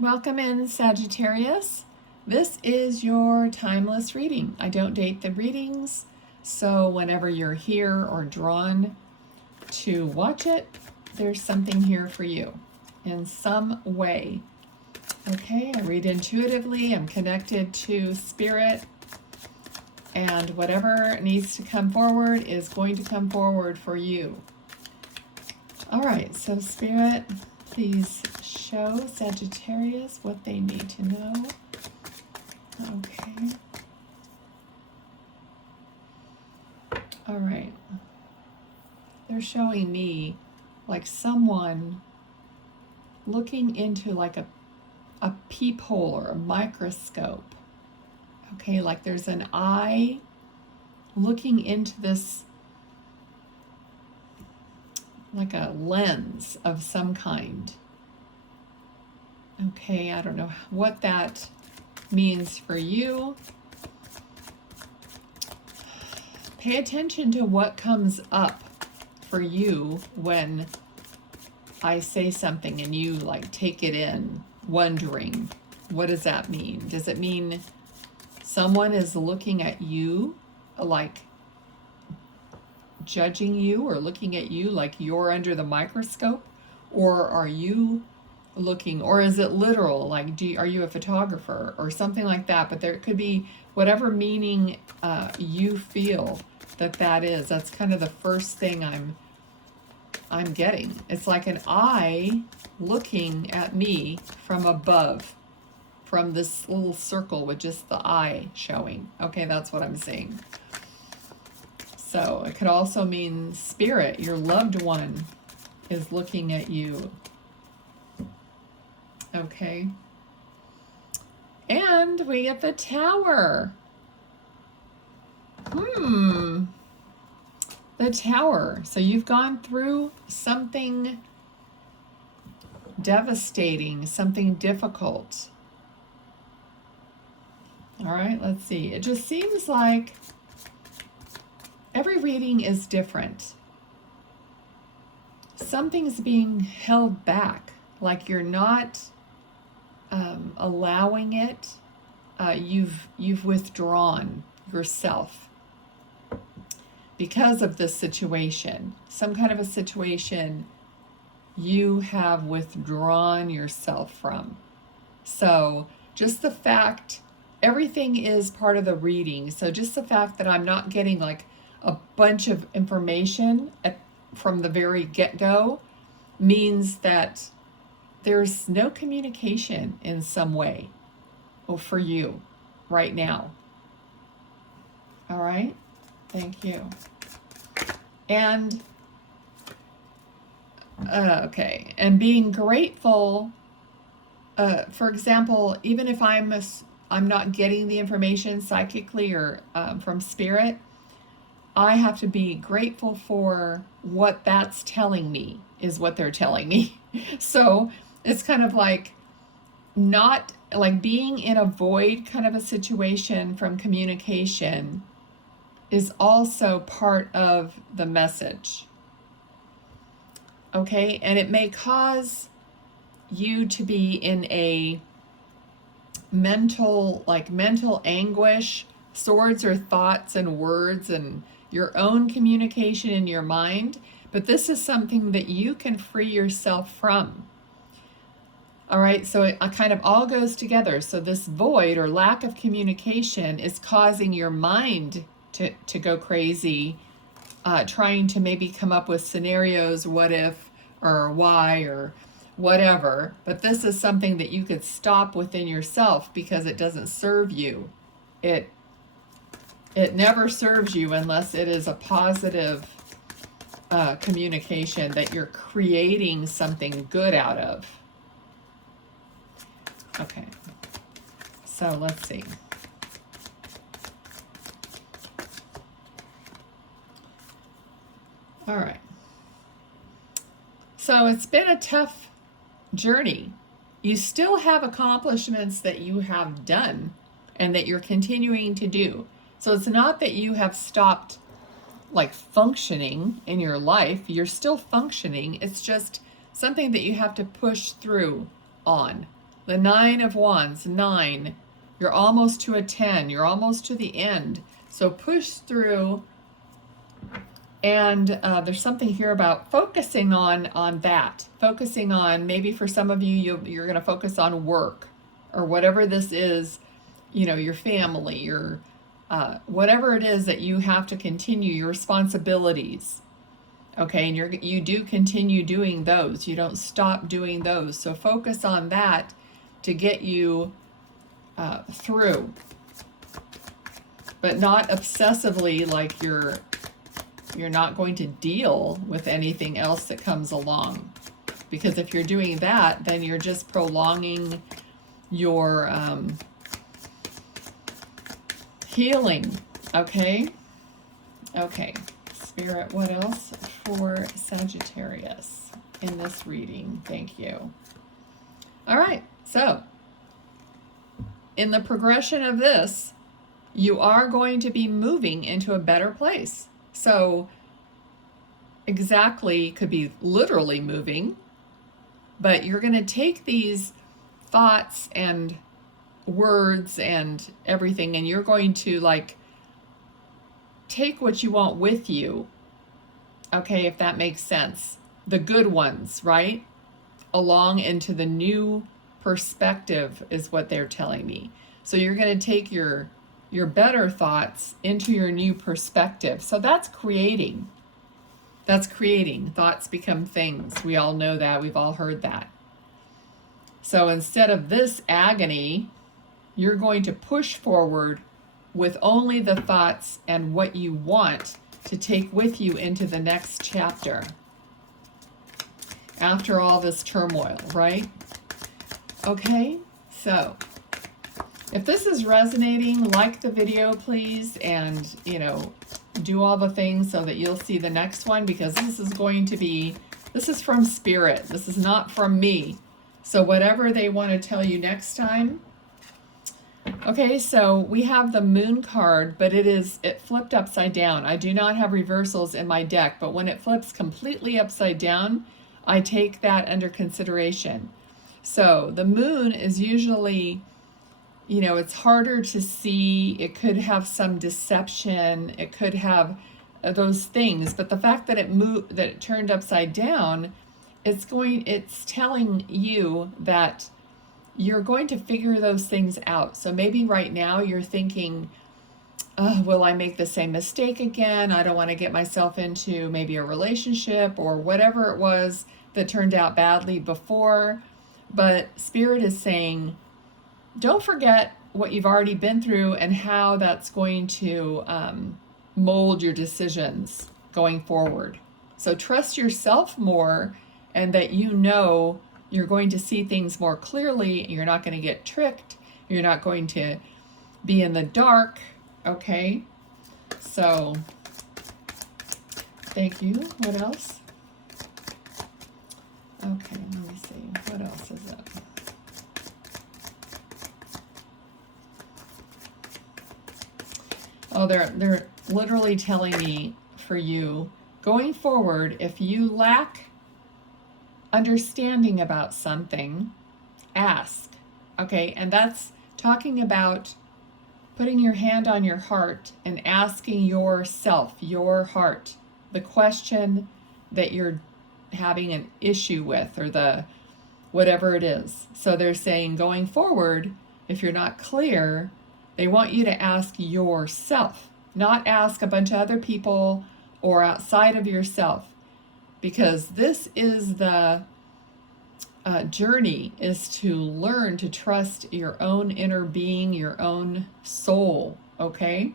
Welcome in, Sagittarius. This is your timeless reading. I don't date the readings, so whenever you're here or drawn to watch it, there's something here for you in some way. Okay, I read intuitively. I'm connected to spirit, and whatever needs to come forward is going to come forward for you. All right, so spirit, please show Sagittarius what they need to know. Okay. All right. They're showing me like someone looking into like a peephole or a microscope. Okay, like there's an eye looking into this, like a lens of some kind. Okay, I don't know what that means for you. Pay attention to what comes up for you when I say something and you like take it in, wondering, what does that mean? Does it mean someone is looking at you, like judging you or looking at you like you're under the microscope? Or are you looking, or is it literal, like are you a photographer or something like that? But there could be whatever meaning you feel that is. That's kind of the first thing I'm getting. It's like an eye looking at me from above, from this little circle with just the eye showing. Okay, that's what I'm seeing. So it could also mean spirit, your loved one, is looking at you. Okay. And we get the Tower. The Tower. So you've gone through something devastating, something difficult. All right, let's see. It just seems like every reading is different. Something's being held back, like you're not allowing it. You've withdrawn yourself because of this situation. Some kind of a situation you have withdrawn yourself from. So just the fact, everything is part of the reading. So just the fact that I'm not getting like a bunch of information from the very get-go means that there's no communication in some way for you right now. All right, thank you. And okay, and being grateful. For example, even if I'm not getting the information psychically or from spirit, I have to be grateful for what that's telling me, is what they're telling me. So it's kind of like not like being in a void kind of a situation from communication is also part of the message. Okay, and it may cause you to be in a mental anguish, swords or thoughts and words and your own communication in your mind, but this is something that you can free yourself from. All right, so it kind of all goes together. So this void or lack of communication is causing your mind to go crazy, trying to maybe come up with scenarios, what if, or why, or whatever. But this is something that you could stop within yourself because it doesn't serve you. It never serves you unless it is a positive communication that you're creating something good out of. Okay, so let's see. All right. So it's been a tough journey. You still have accomplishments that you have done and that you're continuing to do. So it's not that you have stopped like functioning in your life. You're still functioning. It's just something that you have to push through on. The 9 of Wands, 9. You're almost to a 10. You're almost to the end. So push through. And there's something here about focusing on that. Focusing on, maybe for some of you, you're going to focus on work or whatever this is, you know, your family, your whatever it is that you have to continue, your responsibilities. Okay, and you do continue doing those. You don't stop doing those. So focus on that to get you through. But not obsessively, like you're not going to deal with anything else that comes along. Because if you're doing that, then you're just prolonging your healing. Okay? Okay. Spirit, what else for Sagittarius in this reading? Thank you. All right. So, in the progression of this, you are going to be moving into a better place. So, exactly, could be literally moving, but you're going to take these thoughts and words and everything, and you're going to like take what you want with you. Okay, if that makes sense. The good ones, right? Along into the new perspective is what they're telling me. So you're going to take your better thoughts into your new perspective. So that's creating. That's creating. Thoughts become things. We all know that. We've all heard that. So instead of this agony, you're going to push forward with only the thoughts and what you want to take with you into the next chapter. After all this turmoil, right? Okay, so if this is resonating, like the video, please, and, you know, do all the things so that you'll see the next one, because this is going to be, this is from Spirit. This is not from me. So whatever they want to tell you next time. Okay, so we have the Moon card, but it flipped upside down. I do not have reversals in my deck, but when it flips completely upside down, I take that under consideration. So the Moon is usually, you know, it's harder to see. It could have some deception. It could have those things. But the fact that it turned upside down, it's telling you that you're going to figure those things out. So maybe right now you're thinking, oh, will I make the same mistake again? I don't want to get myself into maybe a relationship or whatever it was that turned out badly before. But Spirit is saying, don't forget what you've already been through and how that's going to mold your decisions going forward. So trust yourself more, and that you know you're going to see things more clearly. You're not going to get tricked. You're not going to be in the dark. Okay? So, thank you. What else? Okay, let me see. What else is it? Oh, they're literally telling me for you, going forward, if you lack understanding about something, ask. Okay, and that's talking about putting your hand on your heart and asking yourself, your heart, the question that you're having an issue with, or the whatever it is. So they're saying going forward, if you're not clear, they want you to ask yourself, not ask a bunch of other people or outside of yourself. Because this is the journey, is to learn to trust your own inner being, your own soul, okay?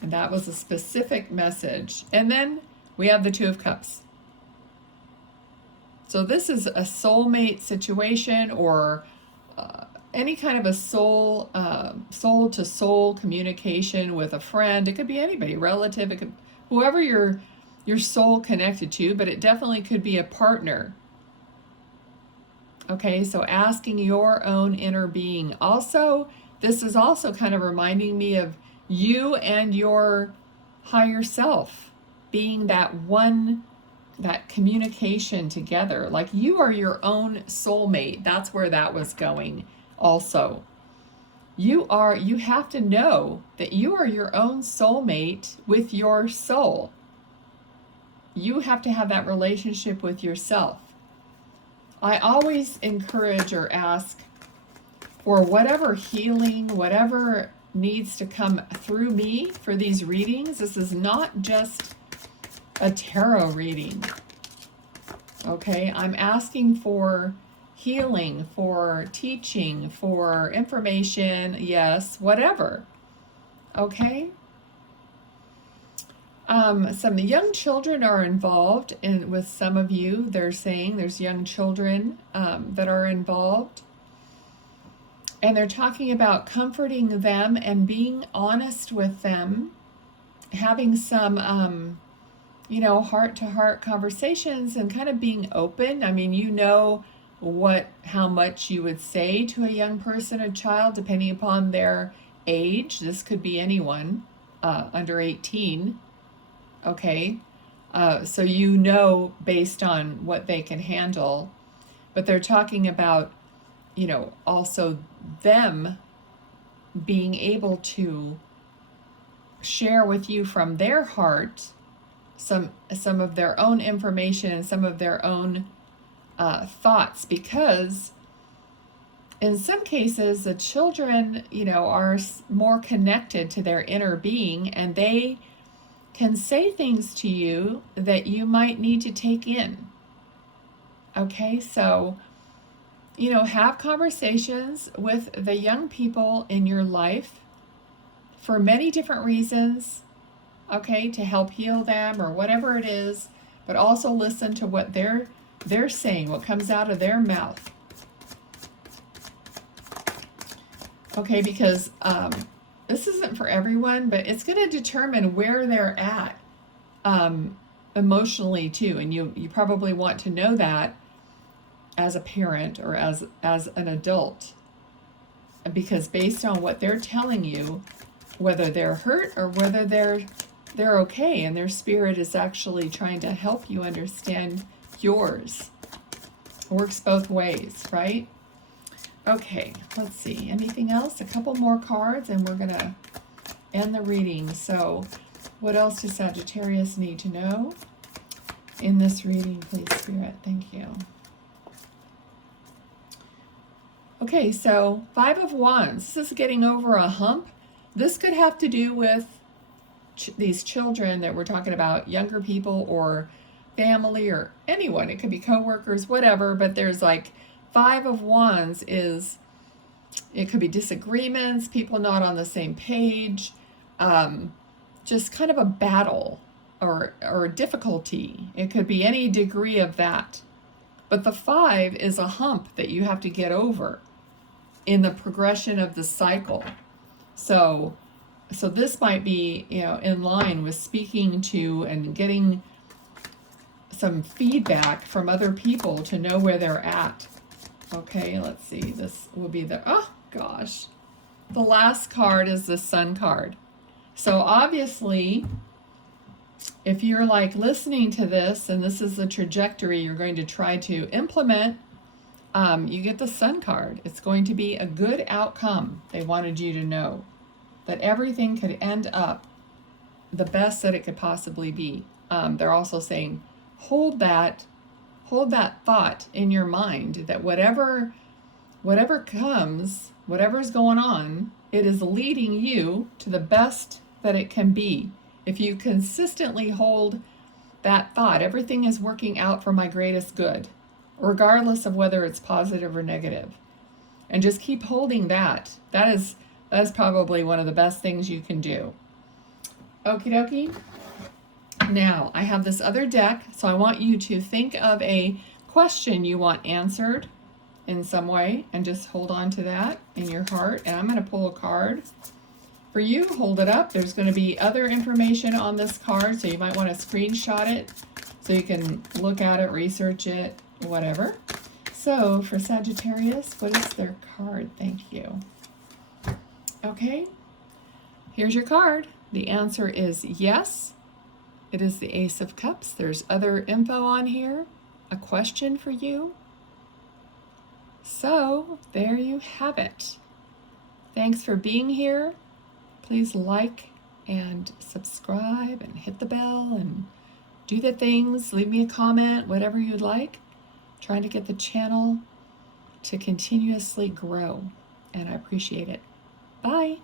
And that was a specific message. And then we have the Two of Cups. So this is a soulmate situation, or any kind of a soul-to-soul communication with a friend. It could be anybody, relative, it could whoever your soul connected to, but it definitely could be a partner. Okay, so asking your own inner being. Also, this is also kind of reminding me of you and your higher self being that one that communication together. Like you are your own soulmate. That's where that was going also. You have to know that you are your own soulmate with your soul. You have to have that relationship with yourself. I always encourage or ask for whatever healing, whatever needs to come through me for these readings. This is not just a tarot reading. Okay, I'm asking for healing, for teaching, for information, yes, whatever. Okay? Some young children are involved with some of you. They're saying there's young children that are involved. And they're talking about comforting them and being honest with them, having some, heart-to-heart conversations and kind of being open. I mean, you know how much you would say to a young person, a child, depending upon their age. This could be anyone under 18. Okay, so you know based on what they can handle. But they're talking about, also them being able to share with you from their heart some of their own information and some of their own thoughts, because in some cases the children, are more connected to their inner being, and they can say things to you that you might need to take in. Okay, so have conversations with the young people in your life for many different reasons, okay, to help heal them or whatever it is, but also listen to what they're saying, what comes out of their mouth. Okay, because this isn't for everyone, but it's going to determine where they're at emotionally too, and you probably want to know that as a parent or as an adult, because based on what they're telling you, whether they're hurt or whether they're okay and their spirit is actually trying to help you understand yours. It works both ways, right? Okay, let's see. Anything else? A couple more cards and we're going to end the reading. So what else does Sagittarius need to know in this reading, please, Spirit? Thank you. Okay, so 5 of Wands. This is getting over a hump. This could have to do with these children that we're talking about, younger people or family or anyone. It could be coworkers, whatever, but there's like 5 of Wands it could be disagreements, people not on the same page, just kind of a battle or difficulty. It could be any degree of that. But the 5 is a hump that you have to get over in the progression of the cycle. So this might be, in line with speaking to and getting some feedback from other people to know where they're at. Okay, let's see. This will be oh gosh. The last card is the Sun card. So obviously, if you're like listening to this and this is the trajectory you're going to try to implement, you get the Sun card. It's going to be a good outcome. They wanted you to know that everything could end up the best that it could possibly be. They're also saying, hold that thought in your mind that whatever comes, whatever's going on, it is leading you to the best that it can be. If you consistently hold that thought, everything is working out for my greatest good, regardless of whether it's positive or negative. And just keep holding that. That's probably one of the best things you can do. Okie dokie. Now, I have this other deck, so I want you to think of a question you want answered in some way, and just hold on to that in your heart. And I'm going to pull a card for you. Hold it up. There's going to be other information on this card, so you might want to screenshot it so you can look at it, research it, whatever. So, for Sagittarius, what is their card? Thank you. Okay, here's your card. The answer is yes. It is the Ace of Cups. There's other info on here, a question for you. So there you have it. Thanks for being here. Please like and subscribe and hit the bell and do the things. Leave me a comment, whatever you'd like. Trying to get the channel to continuously grow, and I appreciate it. Bye.